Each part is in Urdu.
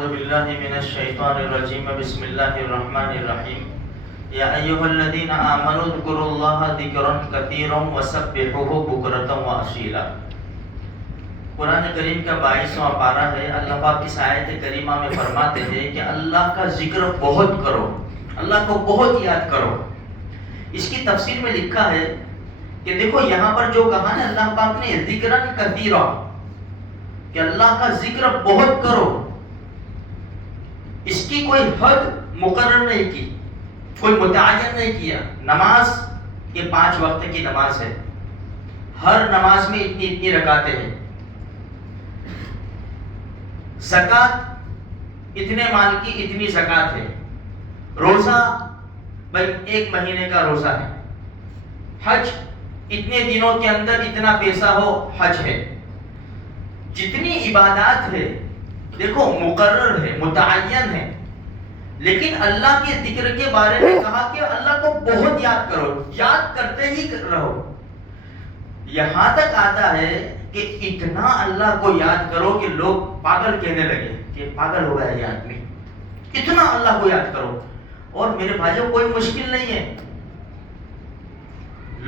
أعوذ بالله من الشيطان الرجيم بسم الله الرحمن الرحيم يا أيها الذين آمنوا اذكروا الله ذكرا كثيرا وسبحوه بكرة وأصيلا۔ قرآن کریم کا 22واں پارہ ہے۔ اللہ پاک اس آیت کریمہ میں فرماتے ہیں کہ اللہ کا ذکر بہت کرو، اللہ کو بہت یاد کرو۔ اس کی تفسیر میں لکھا ہے کہ دیکھو یہاں پر جو کہا نا اللہ پاک نے ذکرن کثیرا، کہ اللہ کا ذکر بہت کرو، اس کی کوئی حد مقرر نہیں کی، کوئی متعین نہیں کیا۔ نماز یہ 5 وقت کی نماز ہے، ہر نماز میں اتنی رکعتیں ہیں۔ زکوٰۃ اتنے مال کی اتنی زکوٰۃ ہے۔ روزہ بھائی 1 مہینے کا روزہ ہے۔ حج اتنے دنوں کے اندر اتنا پیسہ ہو، حج ہے۔ جتنی عبادات ہے دیکھو مقرر ہے، متعین ہے، لیکن اللہ کے ذکر کے بارے میں کہا کہ اللہ کو بہت یاد کرو، یاد کرتے ہی رہو۔ یہاں تک آتا ہے کہ اتنا اللہ کو یاد کرو کہ لوگ پاگل کہنے لگے کہ پاگل ہو گیا یہ آدمی، اتنا اللہ کو یاد کرو۔ اور میرے بھائیوں کوئی مشکل نہیں ہے،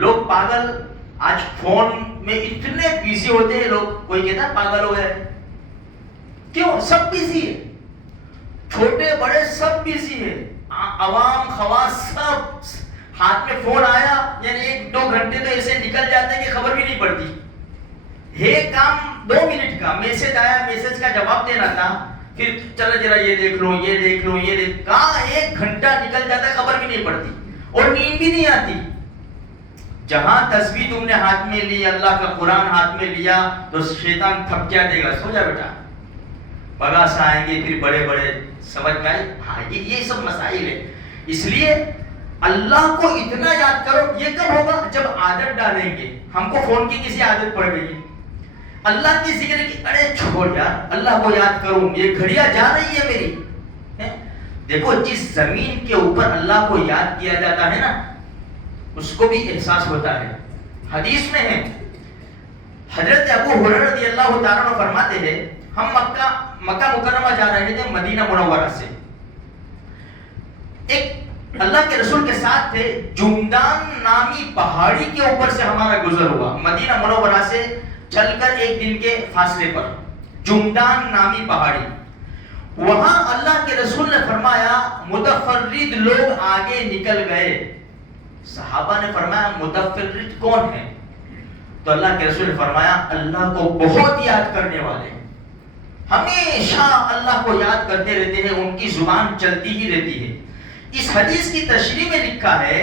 لوگ پاگل آج فون میں اتنے بیزی ہوتے ہیں، لوگ کوئی کہتا ہے پاگل ہو گئے، کیوں؟ سب بیزی ہے، چھوٹے بڑے سب بیزی ہے، عوام خواص سب ہاتھ میں فون آیا یعنی 1-2 گھنٹے تو ایسے نکل جاتے ہیں کہ خبر بھی نہیں پڑتی۔ ایک کام 2 منٹ کا، میسج آیا میسج کا جواب دینا تھا، پھر چلو ذرا یہ دیکھ لو یہ دیکھ لو یہ دیکھ، کہاں 1 گھنٹہ نکل جاتا ہے خبر بھی نہیں پڑتی اور نیند بھی نہیں آتی۔ جہاں تسبیح تم نے ہاتھ میں لی، اللہ کا قرآن ہاتھ میں لیا تو شیطان تھپکیا دے گا، سو جا بیٹا، بگاس آئیں گے پھر بڑے بڑے، سمجھ میں آئی؟ ہاں یہ سب مسائل ہے۔ اس لیے اللہ کو اتنا یاد کرو۔ یہ کب ہوگا؟ جب عادت ڈالیں گے۔ ہم کو فون کی کسی عادت پڑ گئی، اللہ کی ذکر کی، ارے چھوڑ یار اللہ کو یاد کروں، یہ گھڑیاں جا رہی ہے میری۔ دیکھو جس زمین کے اوپر اللہ کو یاد کیا جاتا ہے نا، اس کو بھی احساس ہوتا ہے۔ حدیث میں ہے، حضرت ابو ہریرہ رضی اللہ تعالیٰ عنہ فرماتے ہیں، ہم مکہ مکرمہ جا رہے تھے مدینہ منورہ سے، ایک اللہ کے رسول کے ساتھ تھے، جمدان نامی پہاڑی کے اوپر سے ہمارا گزر ہوا، مدینہ منورہ سے چل کر 1 دن کے فاصلے پر جمدان نامی پہاڑی۔ وہاں اللہ کے رسول نے فرمایا متفرد لوگ آگے نکل گئے۔ صحابہ نے فرمایا متفرد کون ہے؟ تو اللہ کے رسول نے فرمایا اللہ کو بہت یاد کرنے والے، ہمیشہ اللہ کو یاد کرتے رہتے ہیں، ان کی زبان چلتی ہی رہتی ہے۔ اس حدیث کی تشریح میں لکھا ہے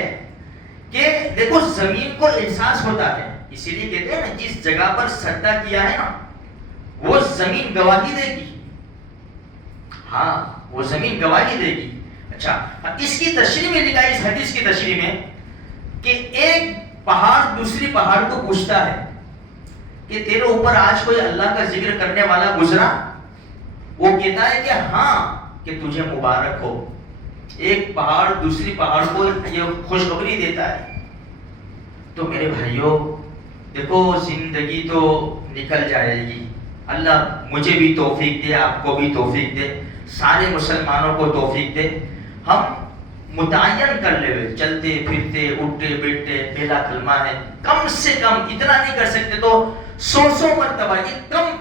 کہ دیکھو زمین کو احساس ہوتا ہے، اسی لیے کہتے ہیں نا جس جگہ پر سجدہ کیا ہے نا وہ زمین گواہی دے گی، ہاں وہ زمین گواہی دے گی۔ اچھا اس کی تشریح میں لکھا ہے، اس حدیث کی تشریح میں، کہ ایک پہاڑ دوسری پہاڑ کو پوچھتا ہے کہ تیرے اوپر آج کوئی اللہ کا ذکر کرنے والا گزرا؟ وہ کہتا ہے کہ ہاں، کہ تجھے مبارک ہو۔ ایک پہاڑ دوسری پہاڑ کو یہ خوشخبری دیتا ہے۔ تو میرے بھائیوں دیکھو زندگی تو نکل جائے گی، اللہ مجھے بھی توفیق دے، آپ کو بھی توفیق دے، سارے مسلمانوں کو توفیق دے۔ ہم متعین کر لے، چلتے پھرتے اٹھتے بیٹھتے پہلا کلمہ ہے، کم سے کم اتنا نہیں کر سکتے تو 100 مرتبہ، یہ کم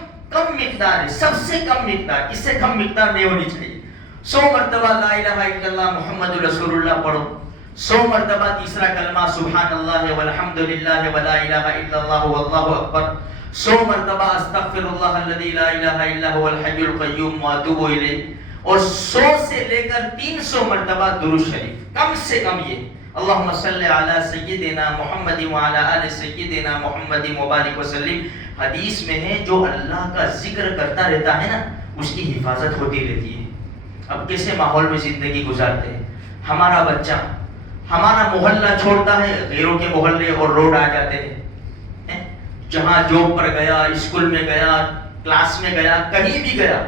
مقدار ہے، سب سے کم مقدار، اس سے کم مقدار نہیں ہونی چاہیے۔ 100 مرتبہ لا الہ الا اللہ محمد رسول اللہ پڑھو، 100 مرتبہ تیسرا کلمہ سبحان اللہ والحمد للہ ولا الہ الا اللہ واللہ اکبر، 100 مرتبہ استغفر اللہ الذی لا الہ الا هو الحی القیوم واتوب الیہ، اور 100 سے لے کر 300 مرتبہ درود شریف، کم سے کم یہ اللہم صلی علی سیدنا محمد وعلی آل سیدنا محمد مبارک وسلم۔ حدیث میں ہے جو اللہ کا ذکر کرتا رہتا ہے نا اس کی حفاظت ہوتی رہتی ہے۔ اب کیسے ماحول میں زندگی گزارتے ہیں؟ ہمارا بچہ ہمارا محلہ چھوڑتا ہے، غیروں کے محلے اور روڈ آ جاتے ہیں، جہاں جاب پر گیا، اسکول میں گیا، کلاس میں گیا، کہیں بھی گیا۔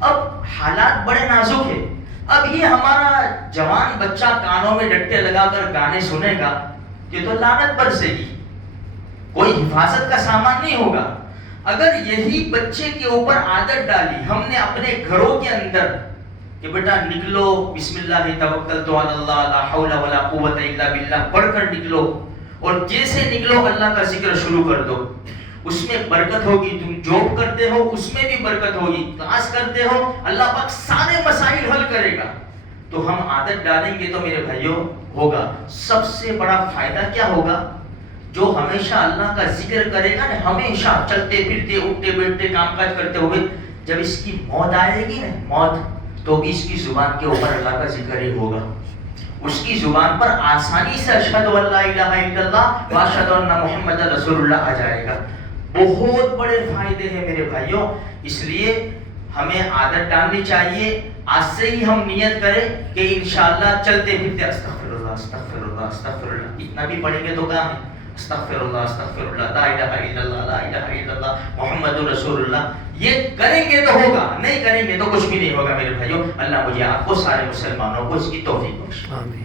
اب حالات بڑے نازک ہیں، اب یہ ہمارا جوان بچہ کانوں میں ڈٹے لگا کر گانے سنے گا، یہ تو لعنت برسے گی، کوئی حفاظت کا سامان نہیں ہوگا۔ اگر یہی بچے کے اوپر عادت ڈالی ہم نے اپنے گھروں کے اندر کہ بیٹا نکلو بسم اللہ توکلت علی اللہ لا حول ولا قوت الا باللہ پڑھ کر نکلو، اور جیسے نکلو اللہ کا ذکر شروع کر دو، اس میں برکت ہوگی. تم جاب کرتے ہو اس میں بھی برکت ہوگی، کلاس کرتے ہو اللہ پاک سارے مسائل حل کرے گا. تو ہم عادت ڈالیں گے تو میرے بھائیوں ہوگا. سب سے بڑا فائدہ کیا ہوگا؟ جو ہمیشہ اللہ کا ذکر کرے گا نا، ہمیشہ چلتے پھرتے اٹھتے بیٹھتے کام کاج کرتے ہوئے، جب اس کی موت آئے گی نا، موت، تو بھی اس کی زبان کے اوپر اللہ کا ذکر ہی ہوگا. اس کی زبان پر آسانی سے اشہد ان لا الہ الا اللہ و اشہد ان محمد رسول اللہ آ جائے گا. بہت بڑے فائدے ہیں میرے بھائیوں. اس لیے ہمیں عادت ڈالنی چاہیے. آج سے ہی ہم نیت کریں کہ انشاءاللہ چلتے پھرتے استغفر اللہ استغفر اللہ استغفر اللہ، اتنا بھی پڑھیں گے تو کہاں ہے؟ استغفر اللہ لا الہ الا اللہ لا الہ الا اللہ محمد رسول اللہ. یہ کریں گے تو ہوگا، نہیں کریں گے تو کچھ بھی نہیں ہوگا میرے بھائیوں. اللہ مجھے آپ کو سارے مسلمانوں کو اس کی توفیق بخشے. آمین.